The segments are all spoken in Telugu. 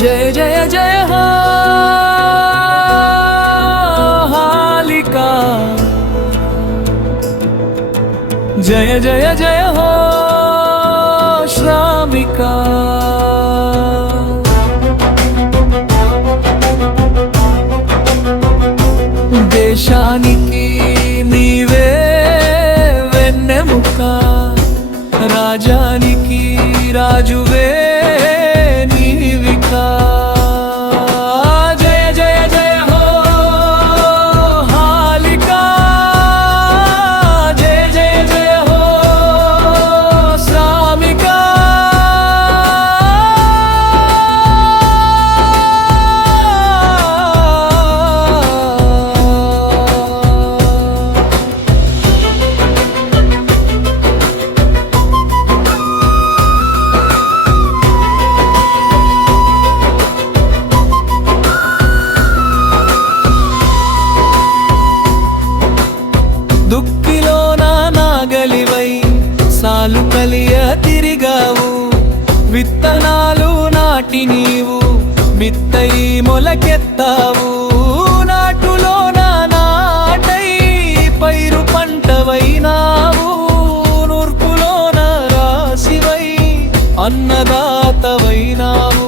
జయ జయ జయ హో హాలికా, జయ జయ జయ హో శ్రామికా. దేశానికి నీవే వెన్నెముక, రాజానికి రాజువే నీవిక. జయ జయ జయ హో హాలికా, జయ జయ జయ హో శ్రామికా. దుఃఖిలోన నాగలివై సాలు కలియ తిరిగావు, విత్తనాలు నాటి నీవు మిత్తై మొలకెత్తావు. నాటులోన నాటై పైరు పంటవైనావు, నూర్పులోన రాశివై అన్నదాతవైనావు.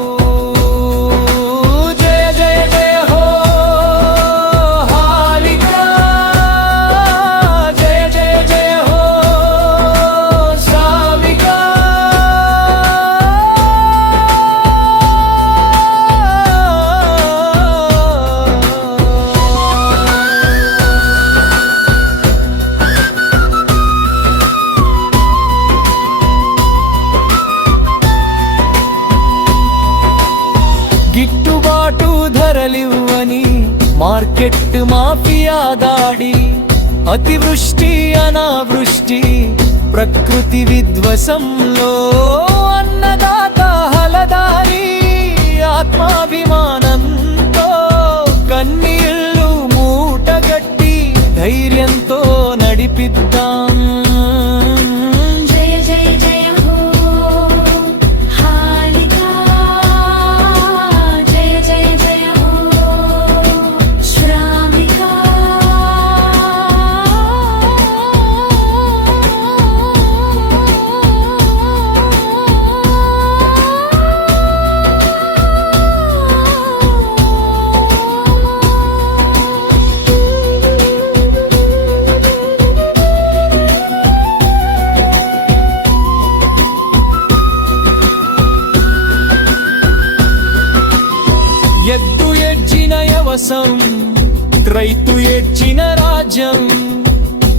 గిట్టుబాటు ధరలివ్వని మార్కెట్ మాఫియా దాడి, అతివృష్టి అనావృష్టి ప్రకృతి విధ్వసంలో అన్నదాత హలదారి ఆత్మాభిమానంతో కన్నీళ్ళు మూటగట్టి ధైర్యంతో నడిపిద్దాం. ఎద్దు ఎడ్చిన యవసం, రైతు ఎడ్చిన రాజ్యం,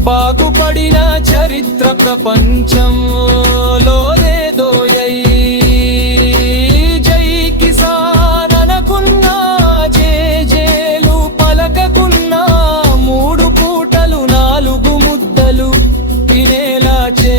బాగుపడిన చరిత్ర ప్రపంచం లోదేదోయై. జై కిసాన్ అనకున్నా, జేజేలు పలకకున్నా, మూడు పూటలు నాలుగు ముద్దలు తినేలా చే